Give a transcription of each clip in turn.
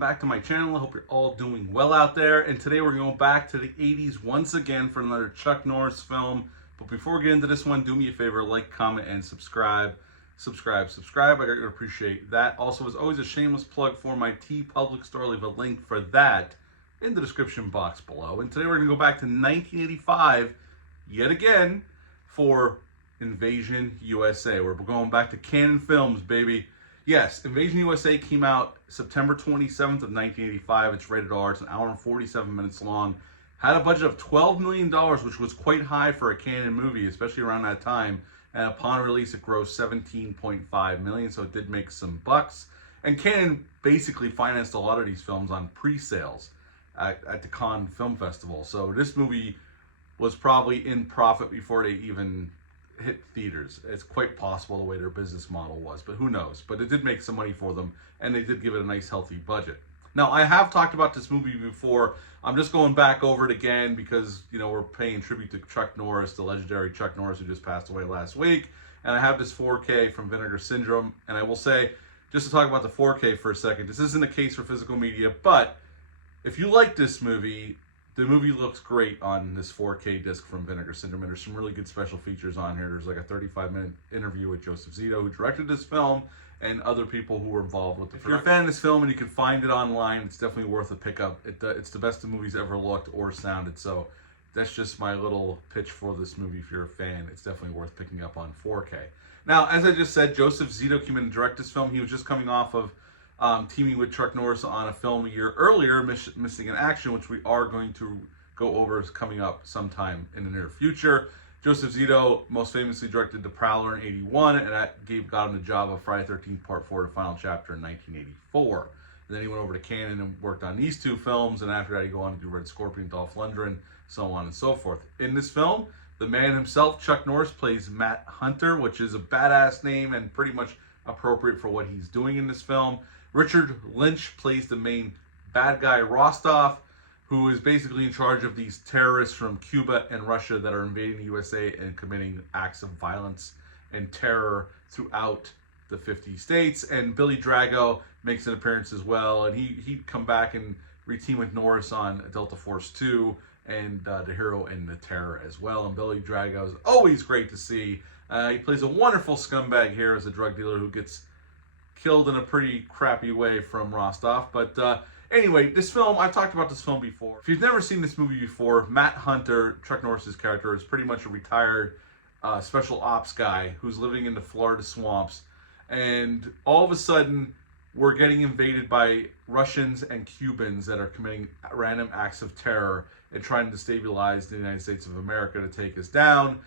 back to my channel. I hope you're all doing well out there. And today we're going back to the 80s once again for another Chuck Norris film. But before we get into this one, do me a favor, like, comment, and subscribe. Subscribe. I greatly appreciate that. Also, as always, a shameless plug for my TeePublic store. I'll leave a link for that in the description box below. And today we're going to go back to 1985 yet again for Invasion USA. We're going back to Canon Films, baby. Yes, Invasion USA came out September 27th of 1985. It's rated R. It's an hour and 47 minutes long. Had a budget of $12 million, which was quite high for a Canon movie, especially around that time. And upon release, it grossed $17.5 million, so it did make some bucks. And Canon basically financed a lot of these films on pre-sales at the Cannes Film Festival. So this movie was probably in profit before they even hit theaters. It's quite possible the way their business model was, but who knows. But it did make some money for them, and they did give it a nice healthy budget. Now, I have talked about this movie before. I'm just going back over it again because, you know, we're paying tribute to Chuck Norris, the legendary Chuck Norris who just passed away last week. And I have this 4K from Vinegar Syndrome. And I will say, just to talk about the 4K for a second, this isn't a case for physical media, but if you like this movie, the movie looks great on this 4K disc from Vinegar Syndrome, and there's some really good special features on here. There's like a 35-minute interview with Joseph Zito, who directed this film, and other people who were involved with it. If you're a fan of this film and you can find it online, it's definitely worth a pickup. It's the best the movie's ever looked or sounded, so that's just my little pitch for this movie. If you're a fan, it's definitely worth picking up on 4K. Now, as I just said, Joseph Zito came in to direct this film. He was just coming off of teaming with Chuck Norris on a film a year earlier, Missing in Action, which we are going to go over, is coming up sometime in the near future. Joseph Zito most famously directed The Prowler in '81, and that got him the job of Friday the 13th Part 4, The Final Chapter, in 1984. And then he went over to Canon and worked on these two films, and after that he go on to do Red Scorpion, Dolph Lundgren, so on and so forth. In this film, the man himself, Chuck Norris, plays Matt Hunter, which is a badass name and pretty much appropriate for what he's doing in this film. Richard Lynch plays the main bad guy, Rostov, who is basically in charge of these terrorists from Cuba and Russia that are invading the USA and committing acts of violence and terror throughout the 50 states. And Billy Drago makes an appearance as well, and he'd come back and reteam with Norris on Delta Force 2 and The Hero and the Terror as well. And Billy Drago is always great to see. He plays a wonderful scumbag here as a drug dealer who gets killed in a pretty crappy way from Rostov. But anyway, this film, I've talked about this film before. If you've never seen this movie before, Matt Hunter, Chuck Norris's character, is pretty much a retired special ops guy who's living in the Florida swamps. And all of a sudden, we're getting invaded by Russians and Cubans that are committing random acts of terror and trying to destabilize the United States of America to take us down.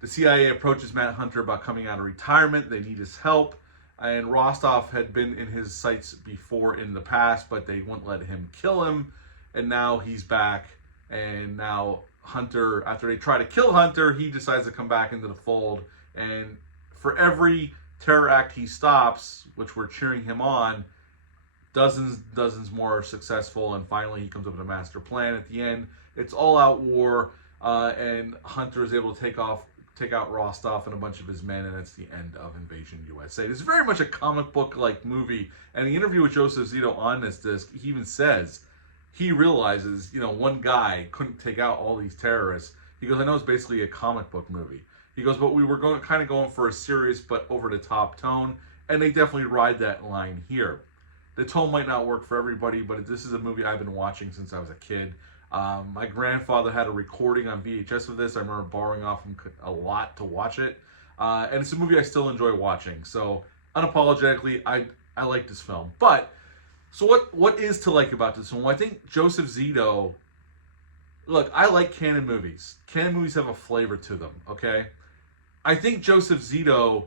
The CIA approaches Matt Hunter about coming out of retirement. They need his help. And Rostov had been in his sights before in the past, but they wouldn't let him kill him. And now he's back. And now Hunter, after they try to kill Hunter, he decides to come back into the fold. And for every terror act he stops, which we're cheering him on, dozens more are successful. And finally, he comes up with a master plan. At the end, it's all-out war, and Hunter is able to take out Rostov and a bunch of his men, and that's the end of Invasion USA. This is very much a comic book-like movie, and the interview with Joseph Zito on this disc, he even says he realizes, you know, one guy couldn't take out all these terrorists. He goes, I know it's basically a comic book movie. He goes, but we were kind of going for a serious but over-the-top tone, and they definitely ride that line here. The tone might not work for everybody, but this is a movie I've been watching since I was a kid. My grandfather had a recording on VHS of this. I remember borrowing off him a lot to watch it. And it's a movie I still enjoy watching. So, unapologetically, I like this film. But, so what is to like about this film? Well, I think Joseph Zito, look, I like Canon movies. Canon movies have a flavor to them, okay? I think Joseph Zito,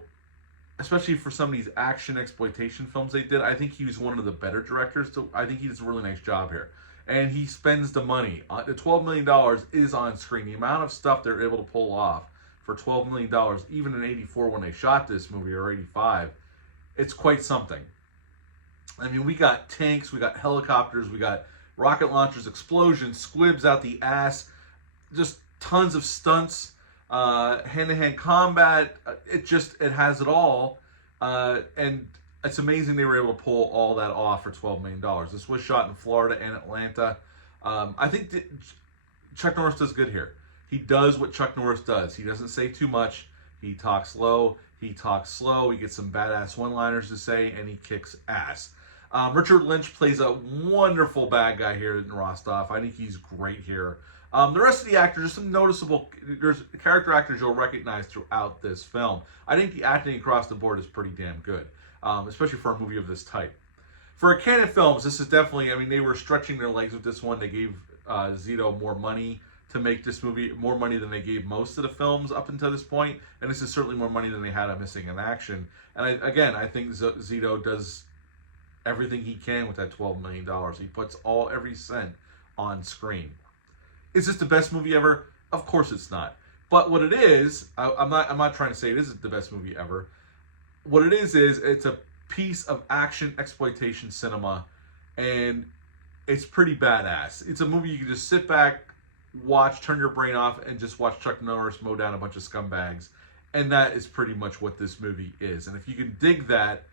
especially for some of these action exploitation films they did, I think he was one of the better directors. I think he does a really nice job here. And he spends the money. The $12 million is on screen. The amount of stuff they're able to pull off for $12 million, even in '84 when they shot this movie, or '85, it's quite something. I mean, we got tanks, we got helicopters, we got rocket launchers, explosions, squibs out the ass, just tons of stunts, hand-to-hand combat. It has it all. And it's amazing they were able to pull all that off for $12 million. This was shot in Florida and Atlanta. I think Chuck Norris does good here. He does what Chuck Norris does. He doesn't say too much. He talks low. He talks slow. He gets some badass one-liners to say, and he kicks ass. Richard Lynch plays a wonderful bad guy here in Rostov. I think he's great here. The rest of the actors, there's some noticeable character actors you'll recognize throughout this film. I think the acting across the board is pretty damn good, especially for a movie of this type. For Canon Films, this is definitely, I mean, they were stretching their legs with this one. They gave Zito more money to make this movie, more money than they gave most of the films up until this point, and this is certainly more money than they had on Missing in Action. And I think Zito does everything he can with that $12 million. He puts every cent on screen. Is this the best movie ever? Of course it's not. But what it is, I'm not trying to say it isn't the best movie ever. What it is it's a piece of action exploitation cinema, and it's pretty badass. It's a movie you can just sit back, watch, turn your brain off, and just watch Chuck Norris mow down a bunch of scumbags. And that is pretty much what this movie is. And if you can dig that,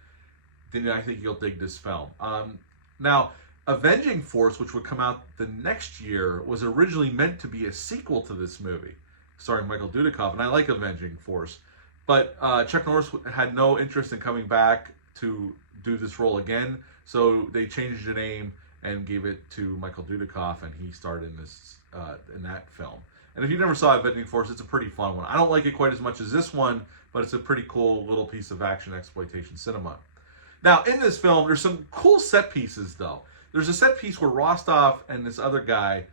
then I think you'll dig this film. Now, Avenging Force, which would come out the next year, was originally meant to be a sequel to this movie, starring Michael Dudikoff, and I like Avenging Force. But Chuck Norris had no interest in coming back to do this role again, so they changed the name and gave it to Michael Dudikoff, and he starred in that film. And if you never saw Avenging Force, it's a pretty fun one. I don't like it quite as much as this one, but it's a pretty cool little piece of action exploitation cinema. Now, in this film, there's some cool set pieces, though. There's a set piece where Rostov and this other guy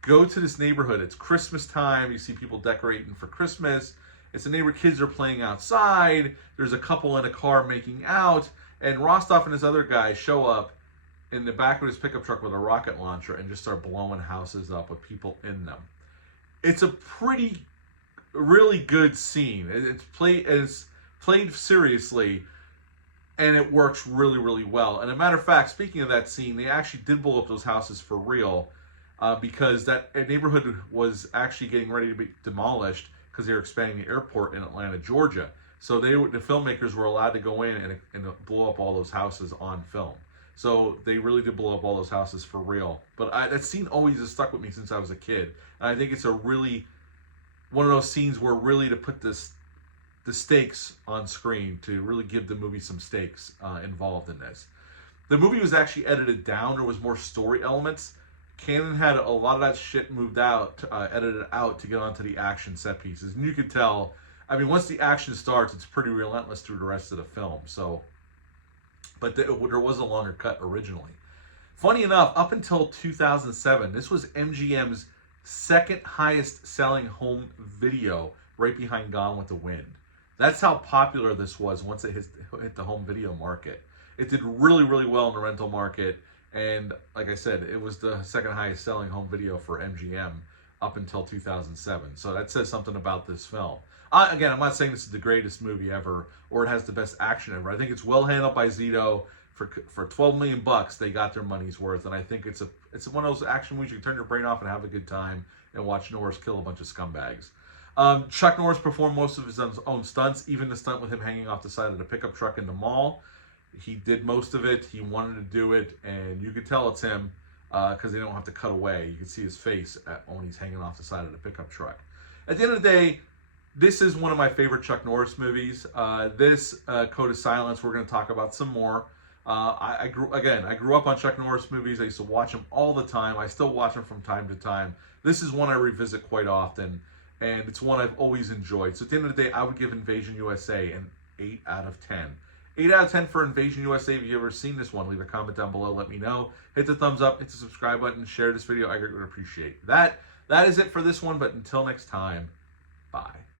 go to this neighborhood. It's Christmas time. You see people decorating for Christmas. It's the neighbor kids are playing outside. There's a couple in a car making out. And Rostov and his other guy show up in the back of his pickup truck with a rocket launcher and just start blowing houses up with people in them. It's a really good scene. It's played seriously, and it works really, really well. And a matter of fact, speaking of that scene, they actually did blow up those houses for real, because that neighborhood was actually getting ready to be demolished because they were expanding the airport in Atlanta, Georgia. So the filmmakers were allowed to go in and blow up all those houses on film. So they really did blow up all those houses for real. But that scene always has stuck with me since I was a kid. And I think it's one of those scenes where really to put the stakes on screen, to really give the movie some stakes involved in this. The movie was actually edited down. There was more story elements. Canon had a lot of that shit moved out, edited out to get onto the action set pieces. And you could tell, I mean, once the action starts, it's pretty relentless through the rest of the film. So, but there was a longer cut originally. Funny enough, up until 2007, this was MGM's second highest selling home video, right behind Gone with the Wind. That's how popular this was once it hit the home video market. It did really, really well in the rental market. And like I said, it was the second highest selling home video for MGM up until 2007. So that says something about this film. Again, I'm not saying this is the greatest movie ever or it has the best action ever. I think it's well handled by Zito. For $12 million, they got their money's worth. And I think it's one of those action movies you can turn your brain off and have a good time and watch Norris kill a bunch of scumbags. Chuck Norris performed most of his own stunts, even the stunt with him hanging off the side of the pickup truck in the mall. He did most of it. He wanted to do it, and you could tell it's him because they don't have to cut away. You can see his face when he's hanging off the side of the pickup truck. At the end of the day, this is one of my favorite Chuck Norris movies. This Code of Silence, we're going to talk about some more. I grew up on Chuck Norris movies. I used to watch them all the time. I still watch them from time to time. This is one I revisit quite often, and it's one I've always enjoyed. So at the end of the day, I would give Invasion USA an 8 out of 10. 8 out of 10 for Invasion USA. If you've ever seen this one, leave a comment down below. Let me know. Hit the thumbs up, hit the subscribe button, share this video. I greatly appreciate that. That is it for this one, but until next time, bye.